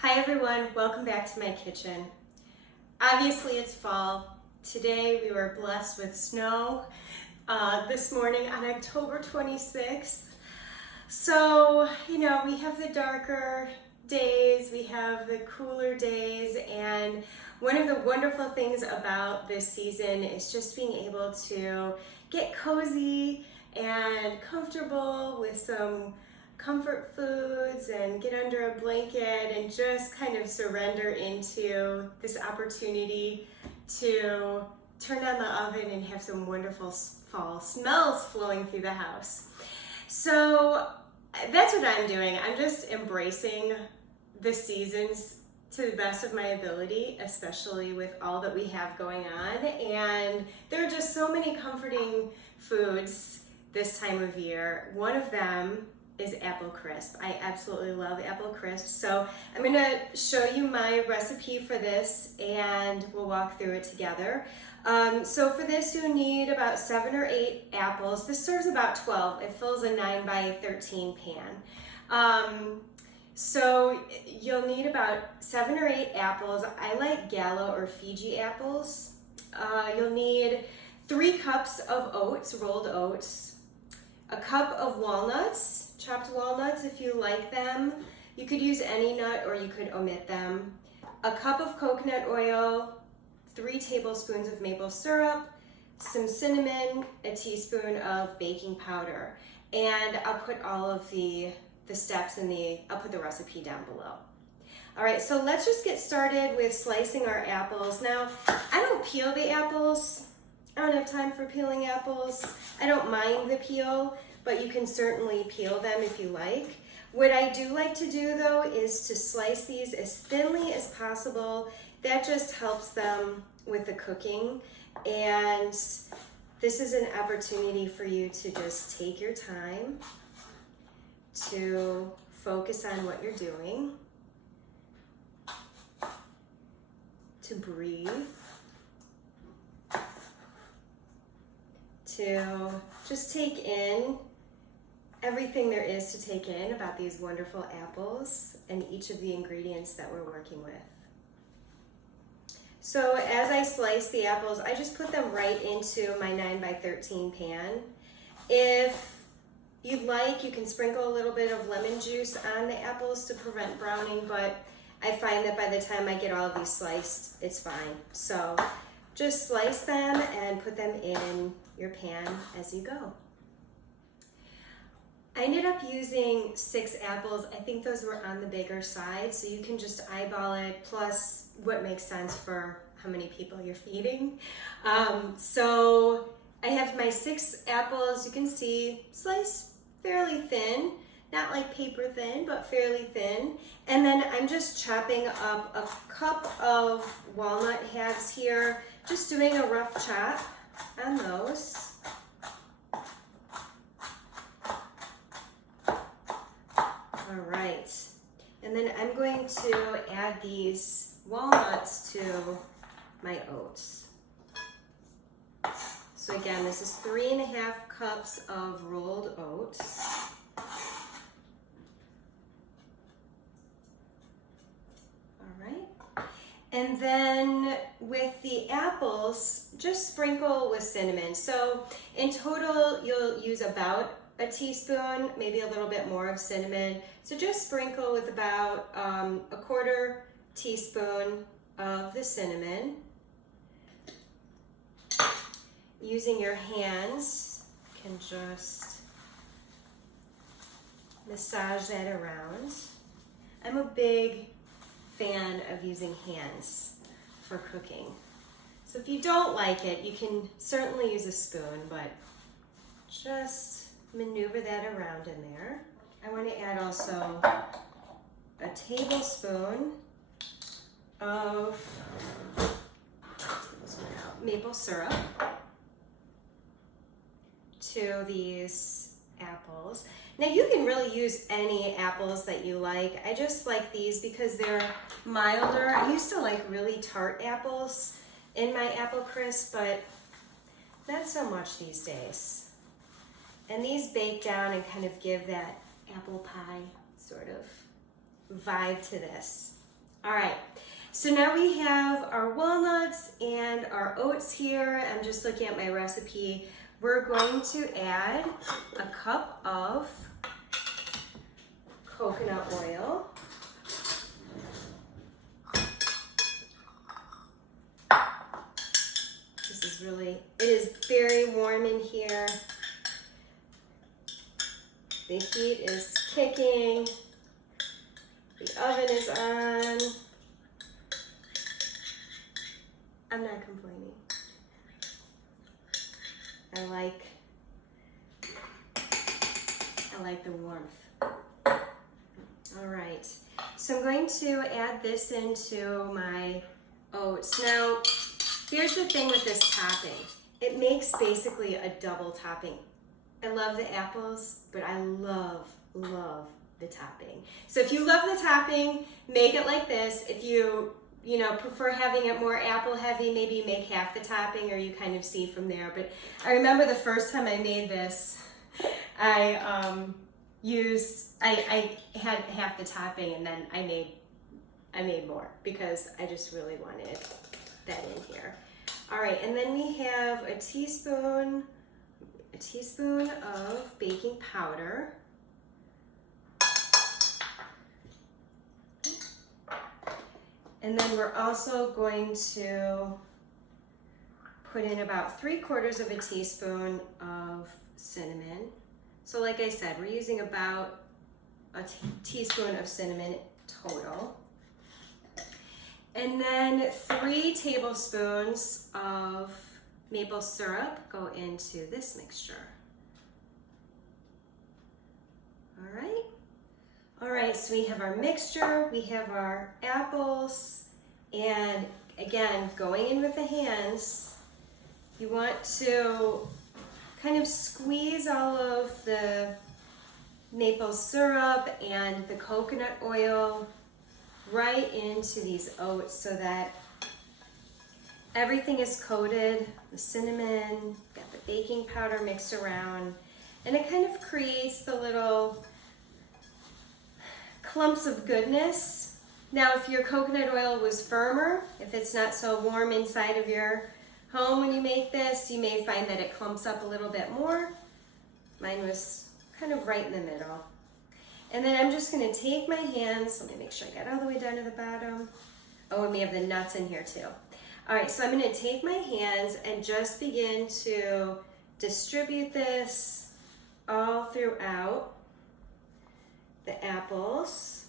Hi everyone, welcome back to my kitchen. Obviously it's fall. Today we were blessed with snow this morning on October 26th. So, we have the darker days, we have the cooler days, and one of the wonderful things about this season is just being able to get cozy and comfortable with some comfort foods and get under a blanket and just kind of surrender into this opportunity to turn on the oven and have some wonderful fall smells flowing through the house. So that's what I'm doing. I'm just embracing the seasons to the best of my ability, especially with all that we have going on. And there are just so many comforting foods this time of year. One of them is apple crisp. I absolutely love apple crisp. So I'm gonna show you my recipe for this and we'll walk through it together. So for this you'll need about 7 or 8 apples. This serves about 12. It fills a 9 by 13 pan. So you'll need about 7 or 8 apples. I like Gala or Fiji apples. You'll need 3 cups of oats, rolled oats, a cup of walnuts, chopped walnuts if you like them. You could use any nut or you could omit them. A cup of coconut oil, 3 tablespoons of maple syrup, some cinnamon, a teaspoon of baking powder. And I'll put all of the steps I'll put the recipe down below. All right, so let's just get started with slicing our apples. Now, I don't peel the apples. I don't have time for peeling apples. I don't mind the peel, but you can certainly peel them if you like. What I do like to do though is to slice these as thinly as possible. That just helps them with the cooking. And this is an opportunity for you to just take your time to focus on what you're doing, to breathe, to just take in everything there is to take in about these wonderful apples and each of the ingredients that we're working with. So as I slice the apples, I just put them right into my 9 by 13 pan. If you'd like, you can sprinkle a little bit of lemon juice on the apples to prevent browning, but I find that by the time I get all of these sliced, it's fine. So just slice them and put them in your pan as you go. I ended up using 6 apples. I think those were on the bigger side, so you can just eyeball it, plus what makes sense for how many people you're feeding. So I have my 6 apples, you can see, sliced fairly thin, not like paper thin, but fairly thin. And then I'm just chopping up a cup of walnut halves here, just doing a rough chop on those. All right, and then I'm going to add these walnuts to my oats. So again, this is 3.5 cups of rolled oats. All right, and then with the apples, just sprinkle with cinnamon. So in total, you'll use about a teaspoon, maybe a little bit more of cinnamon. So just sprinkle with about a 1/4 teaspoon of the cinnamon. Using your hands, you can just massage that around. I'm a big fan of using hands for cooking. So if you don't like it, you can certainly use a spoon, but just maneuver that around in there. I want to add also a tablespoon of maple syrup to these apples. Now you can really use any apples that you like. I just like these because they're milder. I used to like really tart apples in my apple crisp, but not so much these days. And these bake down and kind of give that apple pie sort of vibe to this. All right, so now we have our walnuts and our oats here. I'm just looking at my recipe. We're going to add a cup of coconut oil. It is very warm in here. The heat is kicking. The oven is on. I'm not complaining. I like the warmth. All right, so I'm going to add this into my oats. Now, here's the thing with this topping. It makes basically a double topping. I love the apples, but I love the topping. So if you love the topping, make it like this. If you prefer having it more apple heavy, maybe you make half the topping, or you kind of see from there. But I remember the first time I made this, I had half the topping, and then I made more because I just really wanted that in here. All right, and then we have a teaspoon of baking powder. And then we're also going to put in about 3/4 of a teaspoon of cinnamon. So like I said, we're using about a teaspoon of cinnamon total. And then 3 tablespoons of maple syrup go into this mixture. All right, so we have our mixture, we have our apples, and again, going in with the hands, you want to kind of squeeze all of the maple syrup and the coconut oil right into these oats so that everything is coated, the cinnamon, got the baking powder mixed around, and it kind of creates the little clumps of goodness. Now, if your coconut oil was firmer, if it's not so warm inside of your home when you make this, you may find that it clumps up a little bit more. Mine was kind of right in the middle. And then I'm just gonna take my hands, let me make sure I got all the way down to the bottom. Oh, and we have the nuts in here too. All right, so I'm gonna take my hands and just begin to distribute this all throughout the apples,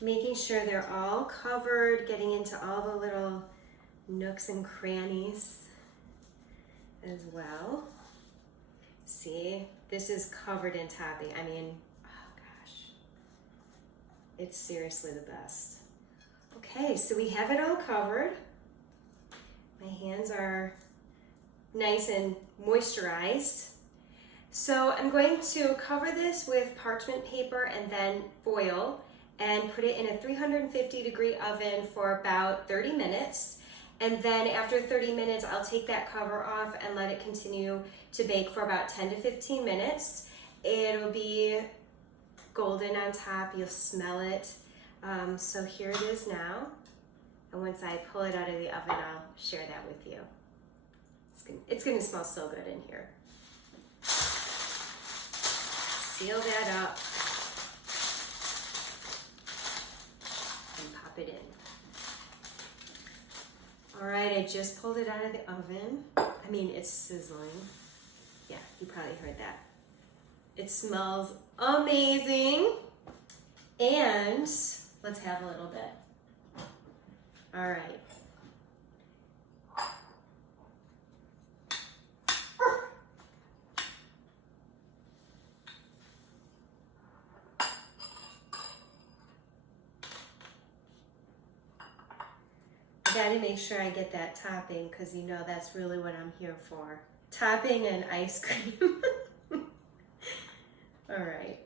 making sure they're all covered, getting into all the little nooks and crannies as well. See, this is covered in topping. I mean, oh gosh, it's seriously the best. Okay, so we have it all covered. My hands are nice and moisturized. So I'm going to cover this with parchment paper and then foil and put it in a 350-degree oven for about 30 minutes. And then after 30 minutes, I'll take that cover off and let it continue to bake for about 10 to 15 minutes. It'll be golden on top, you'll smell it. So here it is now. And once I pull it out of the oven, I'll share that with you. It's gonna smell so good in here. Seal that up and pop it in. All right, I just pulled it out of the oven. I mean, it's sizzling. Yeah, you probably heard that. It smells amazing. And let's have a little bit. All right. I gotta make sure I get that topping because you know that's really what I'm here for. Topping and ice cream. All right.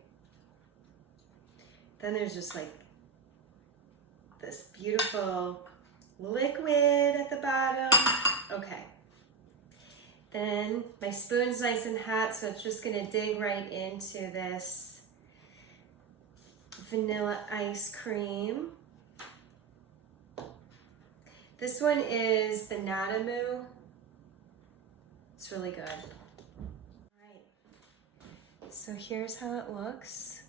Then there's just like this beautiful liquid at the bottom. Okay. Then my spoon's nice and hot, so it's just gonna dig right into this vanilla ice cream. This one is the Nadamu. It's really good. All right, so here's how it looks.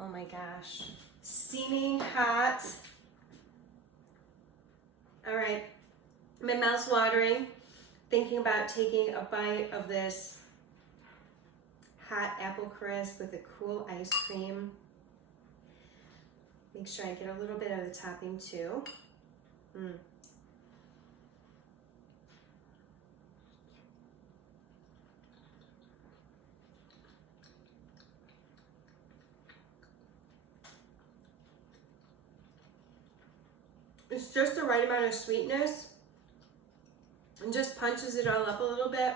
Oh my gosh, steaming hot. All right, my mouth's watering, thinking about taking a bite of this hot apple crisp with a cool ice cream. Make sure I get a little bit of the topping too. It's just the right amount of sweetness and just punches it all up a little bit.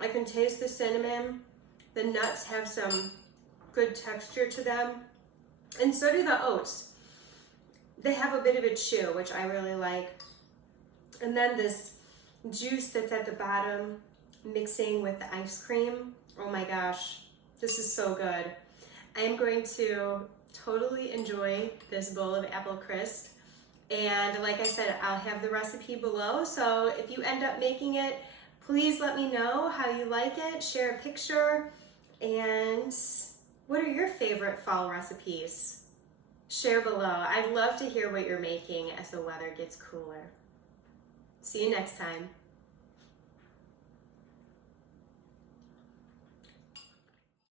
I can taste the cinnamon. The nuts have some good texture to them. And so do the oats. They have a bit of a chew, which I really like. And then this juice that's at the bottom mixing with the ice cream. Oh my gosh, this is so good. I am going to totally enjoy this bowl of apple crisp. And like I said, I'll have the recipe below. So if you end up making it, please let me know how you like it. Share a picture. And what are your favorite fall recipes? Share below. I'd love to hear what you're making as the weather gets cooler. See you next time.